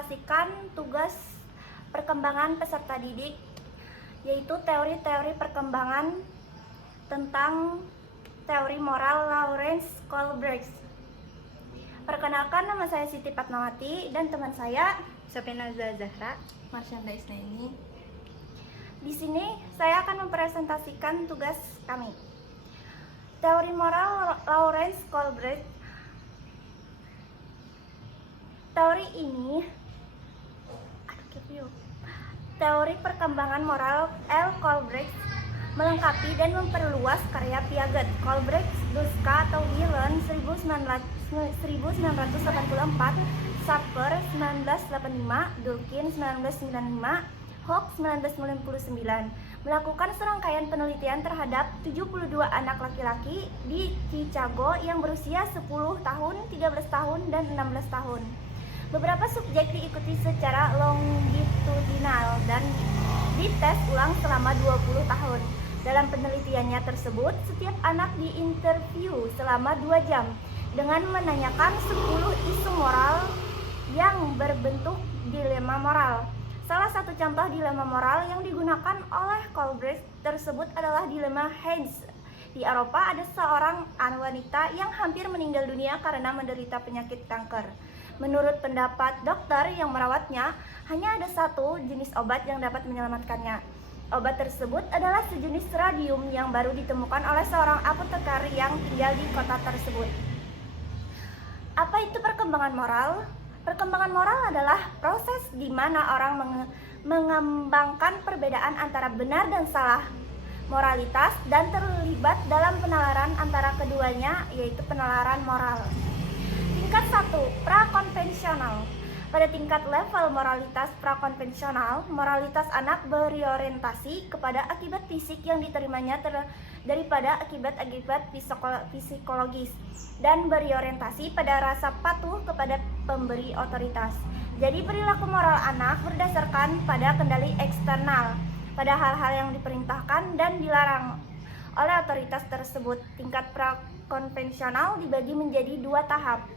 mempresentasikan tugas perkembangan peserta didik, yaitu teori-teori perkembangan tentang teori moral Lawrence Kohlberg. Perkenalkan, nama saya Siti Fatmawati dan teman saya Sofina Zahra, Marsyanda Isnaini. Di sini saya akan mempresentasikan tugas kami. Teori moral Lawrence Kohlberg. Teori ini teori perkembangan moral L. Kohlberg melengkapi dan memperluas karya Piaget, Kohlberg, Duska atau Whelan 1984, Sapper 1985, Dulkin 1995, Hoek 1999 melakukan serangkaian penelitian terhadap 72 anak laki-laki di Chicago yang berusia 10 tahun, 13 tahun, dan 16 tahun. Beberapa subjek diikuti secara longitudinal dan dites ulang selama 20 tahun. Dalam penelitiannya tersebut, setiap anak diinterview selama 2 jam dengan menanyakan 10 isu moral yang berbentuk dilema moral. Salah satu contoh dilema moral yang digunakan oleh Kohlberg tersebut adalah dilema Heinz. Di Eropa ada seorang wanita yang hampir meninggal dunia karena menderita penyakit kanker. Menurut pendapat dokter yang merawatnya, hanya ada satu jenis obat yang dapat menyelamatkannya. Obat tersebut adalah sejenis radium yang baru ditemukan oleh seorang apoteker yang tinggal di kota tersebut. Apa itu perkembangan moral? Perkembangan moral adalah proses di mana orang mengembangkan perbedaan antara benar dan salah, moralitas, dan terlibat dalam penalaran antara keduanya, yaitu penalaran moral. Tingkat 1, prakonvensional. Pada tingkat level moralitas prakonvensional, moralitas anak berorientasi kepada akibat fisik yang diterimanya daripada akibat-akibat psikologis dan berorientasi pada rasa patuh kepada pemberi otoritas. Jadi perilaku moral anak berdasarkan pada kendali eksternal pada hal-hal yang diperintahkan dan dilarang oleh otoritas tersebut. Tingkat prakonvensional dibagi menjadi 2 tahap,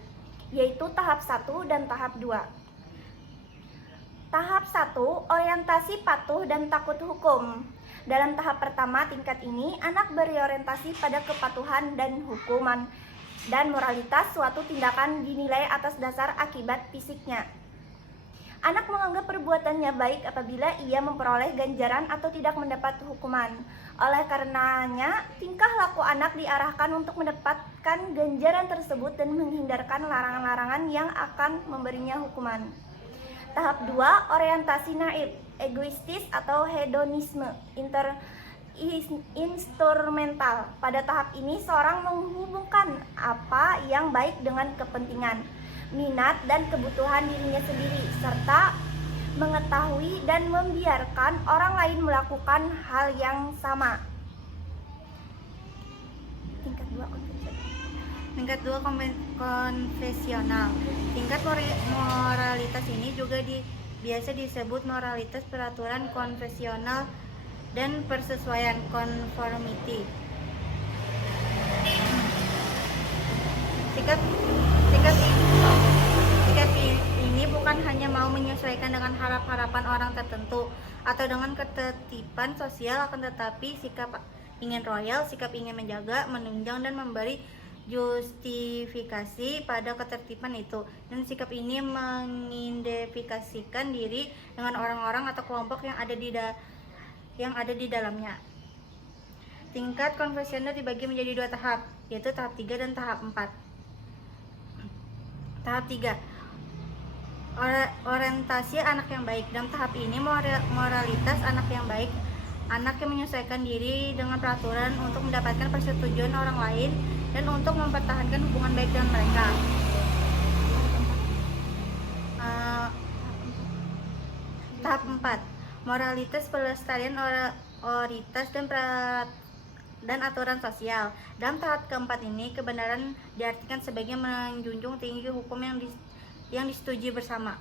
yaitu tahap 1 dan tahap 2. Tahap 1, orientasi patuh dan takut hukum. Dalam tahap pertama tingkat ini, anak berorientasi pada kepatuhan dan hukuman dan moralitas suatu tindakan dinilai atas dasar akibat fisiknya. Anak menganggap perbuatannya baik apabila ia memperoleh ganjaran atau tidak mendapat hukuman. Oleh karenanya, tingkah laku anak diarahkan untuk mendapatkan ganjaran tersebut dan menghindarkan larangan-larangan yang akan memberinya hukuman. Tahap 2, orientasi naif, egoistis atau hedonisme instrumental. Pada tahap ini, seorang menghubungkan apa yang baik dengan kepentingan, minat, dan kebutuhan dirinya sendiri, serta mengetahui dan membiarkan orang lain melakukan hal yang sama. Tingkat 2, Tingkat 2, konfesional. Tingkat moralitas ini juga biasa disebut moralitas peraturan konfesional dan persesuaian conformity. Sikap ini bukan hanya mau menyesuaikan dengan harap-harapan orang tertentu atau dengan ketertiban sosial, akan tetapi sikap ingin royal, sikap ingin menjaga, menunjang, dan memberi justifikasi pada ketertiban itu, dan sikap ini mengidentifikasikan diri dengan orang-orang atau kelompok yang ada di dalamnya. Tingkat konfesional dibagi menjadi 2 tahap, yaitu tahap 3 dan tahap 4. Tahap 3, orientasi anak yang baik. Dalam tahap ini, moralitas anak yang baik, anak yang menyesuaikan diri dengan peraturan untuk mendapatkan persetujuan orang lain dan untuk mempertahankan hubungan baik dengan mereka. Tahap 4, moralitas pelestarian otoritas dan aturan sosial. Dalam tahap keempat ini, kebenaran diartikan sebagai menjunjung tinggi hukum yang disetujui bersama.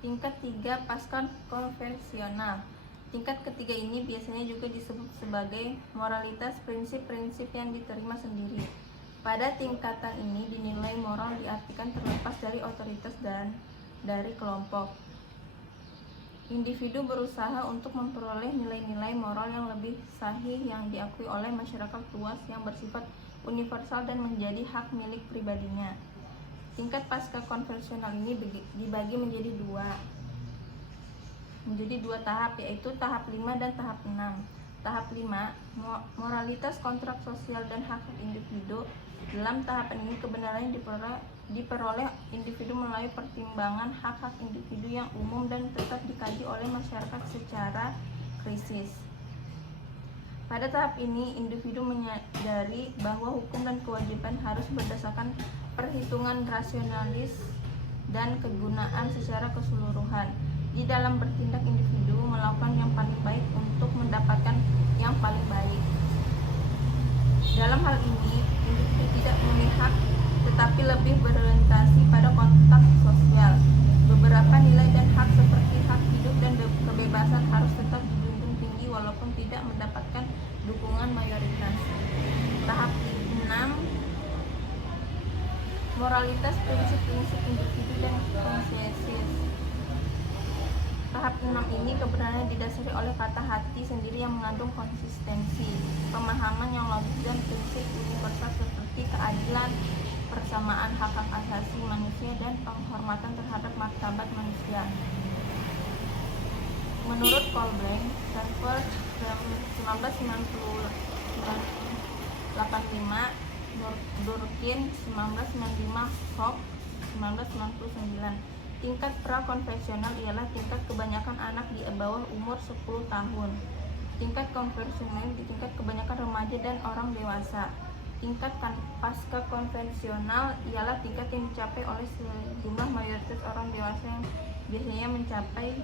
Tingkat 3, pasca konvensional. Tingkat ketiga ini biasanya juga disebut sebagai moralitas prinsip-prinsip yang diterima sendiri. Pada tingkatan ini dinilai moral diartikan terlepas dari otoritas dan dari kelompok. Individu berusaha untuk memperoleh nilai-nilai moral yang lebih sahih yang diakui oleh masyarakat luas yang bersifat universal dan menjadi hak milik pribadinya. Tingkat pasca konvensional ini dibagi menjadi dua tahap, yaitu tahap 5 dan tahap 6. Tahap 5, moralitas kontrak sosial dan hak individu. Dalam tahapan ini kebenaran diperoleh individu melalui pertimbangan hak-hak individu yang umum dan tetap dikaji oleh masyarakat secara krisis. Pada tahap ini, individu menyadari bahwa hukum dan kewajiban harus berdasarkan perhitungan rasionalis dan kegunaan secara keseluruhan. Di dalam bertindak, individu melakukan yang paling baik untuk mendapatkan yang paling baik. Dalam hal ini, individu tidak memihak tetapi lebih berorientasi pada kontak sosial. Beberapa nilai dan hak seperti hak hidup dan kebebasan harus tetap dijunjung tinggi walaupun tidak mendapatkan dukungan mayoritas. Tahap 6, moralitas prinsip-prinsip individu dan konsensus. Tahap 6 ini kebenaran didasari oleh kata hati sendiri yang mengandung konsistensi, pemahaman yang logis dan prinsip universal seperti keadilan, persamaan hak-hak asasi manusia dan penghormatan terhadap martabat manusia. Menurut Colblanc, Stanford 1985, Durkheim 1995, Hobbes 1999. Tingkat prakonvensional ialah tingkat kebanyakan anak di bawah umur 10 tahun. Tingkat konvensional di tingkat kebanyakan remaja dan orang dewasa. Tingkat pasca konvensional ialah tingkat yang dicapai oleh sejumlah mayoritas orang dewasa yang biasanya mencapai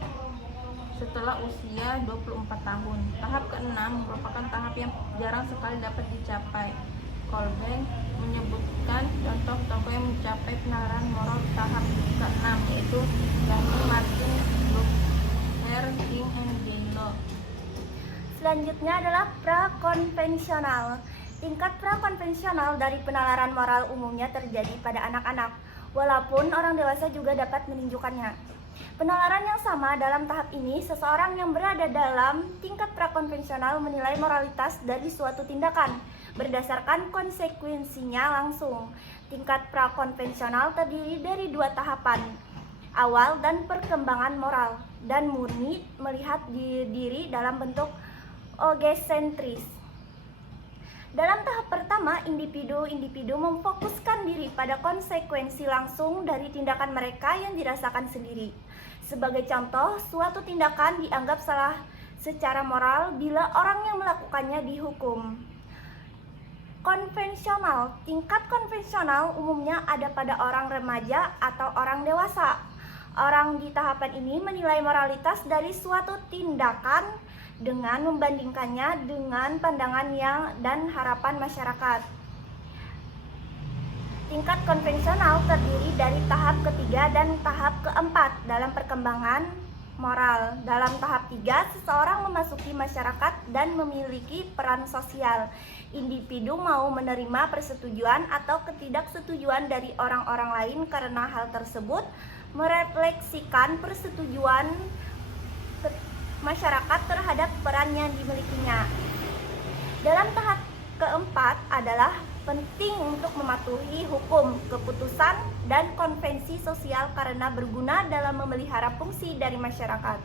setelah usia 24 tahun. Tahap ke-6 merupakan tahap yang jarang sekali dapat dicapai. Colblanc menyebutkan contoh tokoh yang mencapai penalaran moral tahap ke-6, yaitu Gandhi, Martin Luther King, and J. Lo. Selanjutnya adalah prakonvensional. Tingkat prakonvensional dari penalaran moral umumnya terjadi pada anak-anak, walaupun orang dewasa juga dapat menunjukkannya. Penalaran yang sama dalam tahap ini, seseorang yang berada dalam tingkat prakonvensional menilai moralitas dari suatu tindakan berdasarkan konsekuensinya langsung. Tingkat prakonvensional terdiri dari dua tahapan, awal dan perkembangan moral, dan murni melihat diri dalam bentuk egosentris. Dalam tahap pertama, individu memfokuskan diri pada konsekuensi langsung dari tindakan mereka yang dirasakan sendiri. Sebagai contoh, suatu tindakan dianggap salah secara moral bila orang yang melakukannya dihukum. Konvensional. Tingkat konvensional umumnya ada pada orang remaja atau orang dewasa. Orang di tahapan ini menilai moralitas dari suatu tindakan dengan membandingkannya dengan pandangan dan harapan masyarakat. Tingkat konvensional terdiri dari tahap ketiga dan tahap keempat dalam perkembangan moral. Dalam tahap 3, seseorang memasuki masyarakat dan memiliki peran sosial. Individu mau menerima persetujuan atau ketidaksetujuan dari orang-orang lain karena hal tersebut merefleksikan persetujuan masyarakat terhadap peran yang dimilikinya. Dalam tahap keempat adalah penting untuk mematuhi hukum, keputusan, dan konvensi sosial karena berguna dalam memelihara fungsi dari masyarakat.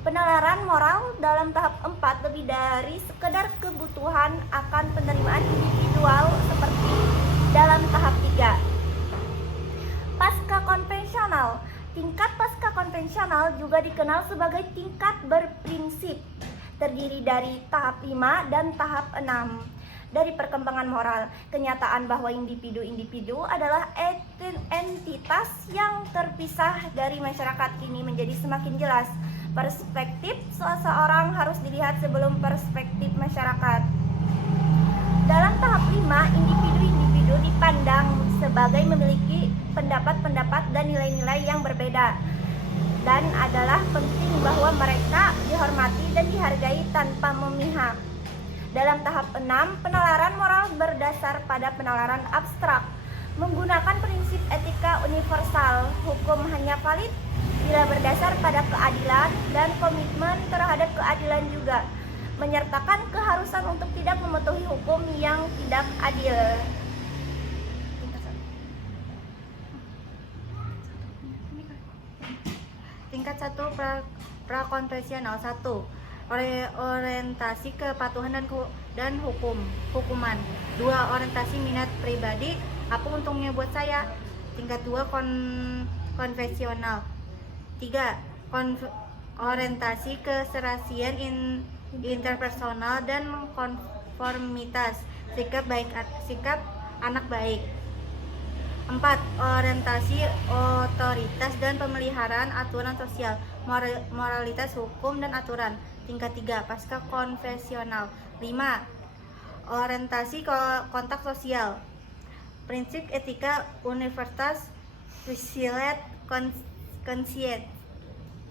Penalaran moral dalam tahap 4 lebih dari sekedar kebutuhan akan penerimaan individual seperti dalam tahap 3. Pasca konvensional. Tingkat pasca konvensional juga dikenal sebagai tingkat berprinsip, terdiri dari tahap 5 dan tahap 6. Dari perkembangan moral, kenyataan bahwa individu-individu adalah entitas yang terpisah dari masyarakat ini menjadi semakin jelas. Perspektif seseorang harus dilihat sebelum perspektif masyarakat. Dalam tahap 5, individu-individu dipandang sebagai memiliki pendapat-pendapat dan nilai-nilai yang berbeda, dan adalah penting bahwa mereka dihormati dan dihargai tanpa memihak. Dalam tahap 6, penalaran moral berdasar pada penalaran abstrak. Menggunakan prinsip etika universal, hukum hanya valid bila berdasar pada keadilan dan komitmen terhadap keadilan juga, menyertakan keharusan untuk tidak mematuhi hukum yang tidak adil. Tingkat 1 prakonvensional 1. Orientasi kepatuhan dan hukuman. 2. Orientasi minat pribadi, apa untungnya buat saya. Tingkat 2 konvensional. 3. Orientasi keserasian interpersonal dan konformitas, sikap anak baik. 4. Orientasi otoritas dan pemeliharaan aturan sosial, moralitas hukum dan aturan. Tingkat 3 pasca konvensional. 5. Orientasi kontak sosial, prinsip etika universitas resilient conscient.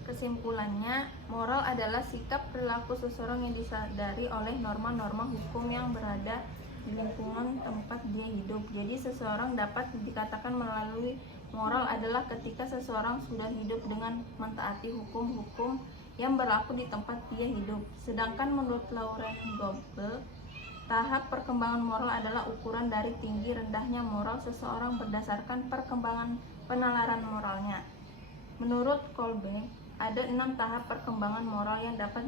Kesimpulannya, moral adalah sikap perilaku seseorang yang disadari oleh norma-norma hukum yang berada di lingkungan tempat dia hidup. Jadi seseorang dapat dikatakan melalui moral adalah ketika seseorang sudah hidup dengan mentaati hukum-hukum yang berlaku di tempat dia hidup. Sedangkan menurut Lauren Goebel, tahap perkembangan moral adalah ukuran dari tinggi rendahnya moral seseorang berdasarkan perkembangan penalaran moralnya. Menurut Kolbe, ada 6 tahap perkembangan moral yang dapat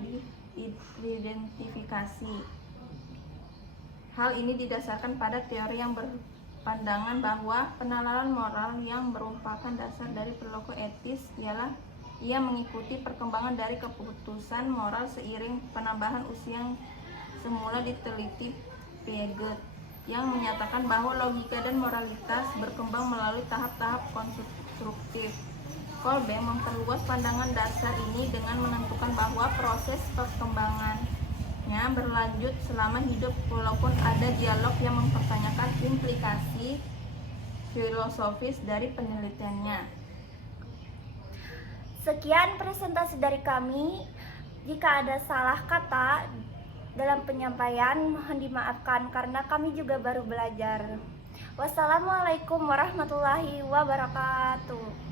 diidentifikasi. Hal ini didasarkan pada teori yang berpandangan bahwa penalaran moral yang merupakan dasar dari perilaku etis ialah ia mengikuti perkembangan dari keputusan moral seiring penambahan usia yang semula diteliti Piaget, yang menyatakan bahwa logika dan moralitas berkembang melalui tahap-tahap konstruktif. Kolbe memperluas pandangan dasar ini dengan menentukan bahwa proses perkembangannya berlanjut selama hidup walaupun ada dialog yang mempertanyakan implikasi filosofis dari penelitiannya. Sekian presentasi dari kami. Jika ada salah kata dalam penyampaian, mohon dimaafkan karena kami juga baru belajar. Wassalamualaikum warahmatullahi wabarakatuh.